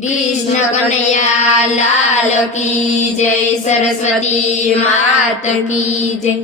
कृष्ण कन्हैया लाल की जय, सरस्वती मात की जय।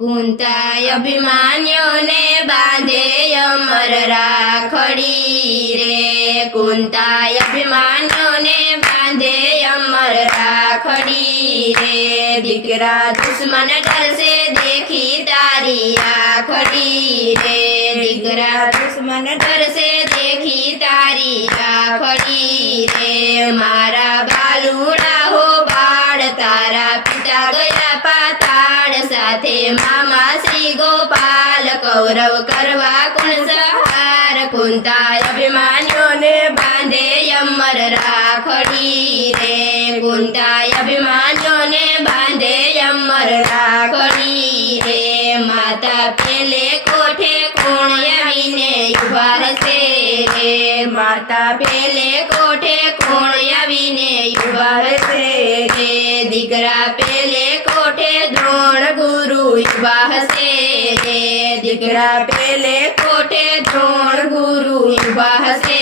कुंताय अभिमान्यों ने बांधे अमर राखड़ी रे, कुंताय अभिमान्यों ने बांधे अमर राखड़ी रे। दीकरा दुश्मन डर से देखी तारी आखड़ी रे, दीकरा दुश्मन डर से देखी तारी आखड़ी रे। मारा बालूड़ा हो बाड़, तारा पिता गया पाताड़, साथे मामा श्री गोपाल, कौरव करवा कुण सहार। कुंताय अभिमान्यों ने बांधे अमर राखड़ी रे, कुंताय अभिमान्यों ने बांधे अमर राखड़ी रे। माता पेले कोठे कोण आवीने उभा रहશે रे, माता पेले कोठे कोण आवीने उभा रहશે रे। દીકરા પેલે કોઠે દ્રોણ ગુરુ ઉભા હશે રે, દીકરા પેલે કોઠે દ્રોણ ગુરુ ઉભા હશે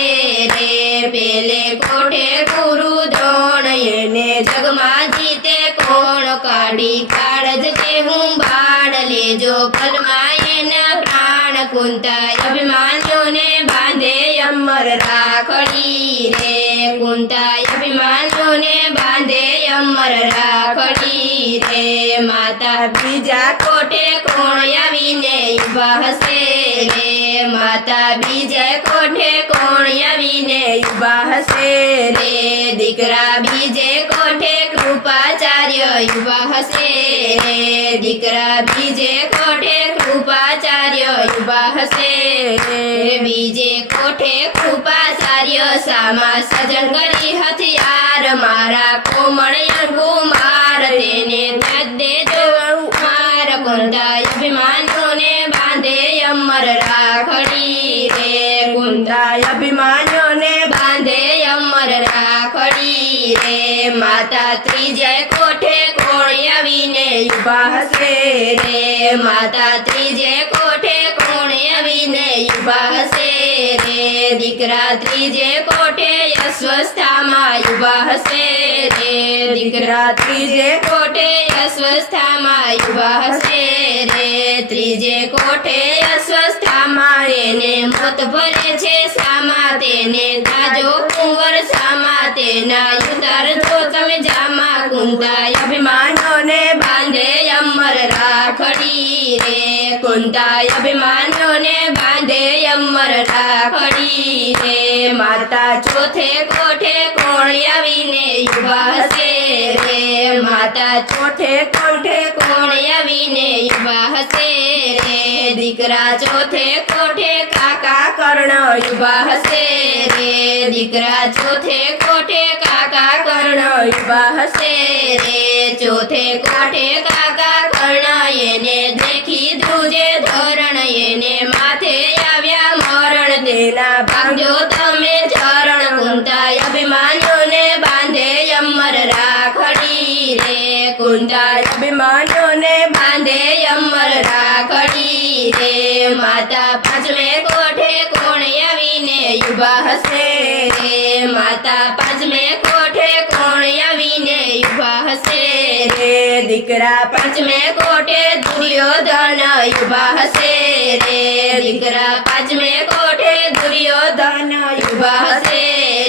રે। પેલે કોઠે ગુરુ દ્રોણ, એને જગમાં જીતે કોણ, કાઢી કાળજ કે હું બાળ, લેજો પલમાં એના પ્રાણ। કુંતાય અભિમાન્યોને બાંધે અમર રાખડી રે, કુંતાય અભિમાન્યોને બાંધે અમર રાખડી રે। માતા બીજા કોઠે કોણ આવીને ઉભા હશે રે, માતા બીજા કોઠે કોણ આવીને ઉભા હશે રે। દીકરા બીજે કોઠે કૃપાચાર્ય ઉભા હશે રે, દીકરા બીજે કોઠે કૃપાચાર્ય ઉભા હશે રે। બીજે કોઠે કૃપાચાર્ય સામા સજન કરી હથિયાર, મારા કોમળ કુમાર તેને ત્યાજ દેજો માર। કુંતાય અભિમાન્યોને બાંધે અમર રાખડી રે, કુંતાય અભિમાન્યોને બાંધે અમર રાખડી રે। માતા ત્રીજે કોઠે કોણ આવીને ઉભા હશે રે, માતા ત્રીજે કોઠે કોણ આવીને ઉભા હશે રે। દીકરા ત્રીજે કોઠે અસ્વસ્થામાં ઉભા હશે રે, દીકરા ત્રીજે કોઠે અસ્વસ્થામાં ઉભા હશે રે। ત્રીજે કોઠે અસ્વસ્થામાં એને મોત ભરે છે સામા, તેને તાજો કુંવર સામા, તેના ઉતારજો તમે જામા। કુંતાય અભિમાન્યોને બાંધે અમર રાખડી રે, કુંતાય અભિમાન્યોને બાંધે અમર રાખડી રે। માતા ચોથે કોઠે કોણ આવીને ઉભા હશે રે, માતા ચોથે કોઠે કોણ આવીને ઉભા હશે રે। દીકરા ચોથે કોઠે કાકા કર્ણ ઉભા હશે રે, દીકરા ચોથે કોઠે કાકા કર્ણ ઉભા હશે રે। ચોથે કોઠે કાકા કર્ણ, એને દેખી ધ્રુજે ધોરણ, એને માથે આવ્યા મરણ, તેના ભાંગજો તમે ચરણ। કુંતાય અભિમાન્યોને બાંધે અમર રાખડી રે, કુંતાય અભિમાન્યોને બાંધે અમર રાખડી રે। માતા પાંચમે કોઠે કોણ આવીને ઉભા હશે રે, માતા પાંચમે કોઠે કોણ આવીને ઉભા હશે રે। દીકરા પાંચમે કોઠે દુર્યોધન ઉભા હશે રે, દીકરા પાંચમે કોઠે દુર્યોધન ઉભા હશે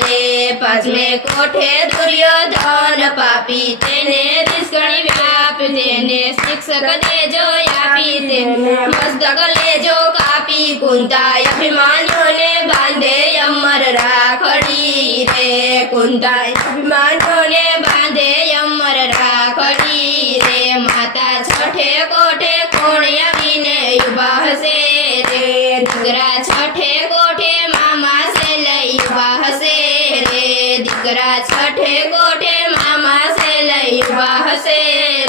રે। પાંચમે કોઠે દુર્યોધન પાપી, તેને રીસકણી વ્યાપ, તેને શિક્ષક દેજો આપી, તેને મસ્તક લેજો કાપી। કુંતાય અભિમાન્યોને બાંધે અમર રાખડી રે, કુંતાય અભિમાન્યોને બાંધે અમર રાખડી રે। માતા છઠે કોઠે કોણ આવીને ઉભા હશે રે, દીકરા છઠે કોઠે મામા સે લઈ ઉભા હશે રે, દીકરા છઠે કોઠે મામા સે લઈ ઉભા હશે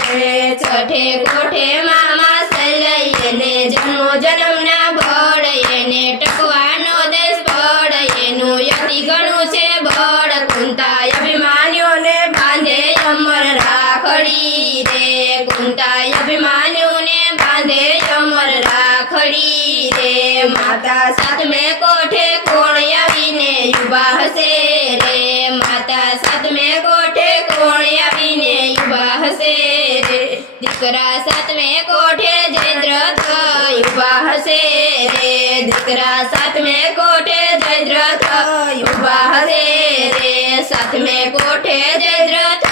રે। છઠે કોઠે મામા સે લઈ, એને જન્મો જન્મના બળ, એને ટકવાનો દેશ બળ, એનું અતિ ઘણું છે બળ। કુંતાય અભિમાન્યોને બાંધે અમર રાખડી રે, કુંતાય અભિમાન્યોને બાંધે અમર રાખડી રે। માતા સાતમે કોઠે કોણ આવીને ઉભા હશે રે, માતા દીકરા સાતમે કોઠે જયદ્રથ ઉભા હશે રે દીકરા સાતમે કોઠે જયદ્રથ ઉભા હશે રે સાતમે કોઠે જયદ્રથ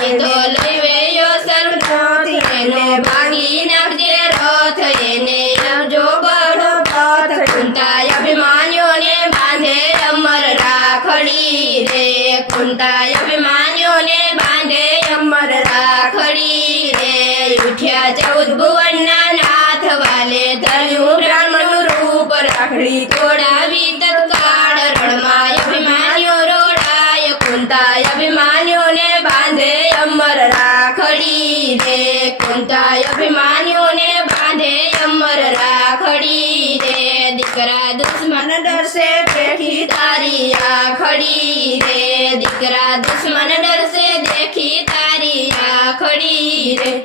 એ તો લઈ વેયો સરનાથ એને ભાગી નાખજે રથ એને આવજો બળો પથ કુંતાય અભિમાન્યોને બાંધે અમર રાખડી રે કુંતાય અભિમાન્યોને બાંધે અમર રાખડી રે ઉઠ્યા 14 ભુવનના નાથ વાલે ધર્યું બ્રાહ્મણનું રૂપ રાખડી તોડાવી તત્કાળ રણમાં અભિમાન્યો રોડાય કુંતાય અભિમાન્યોને બાંધે અમર રાખડી રે કુંતાય અભિમાન્યોને બાંધે અમર રાખડી રે દીકરા દુશ્મન ડરશે દેખી તારી આખડી રે દીકરા દુશ્મન ડરશે દેખી તારી આખડી રે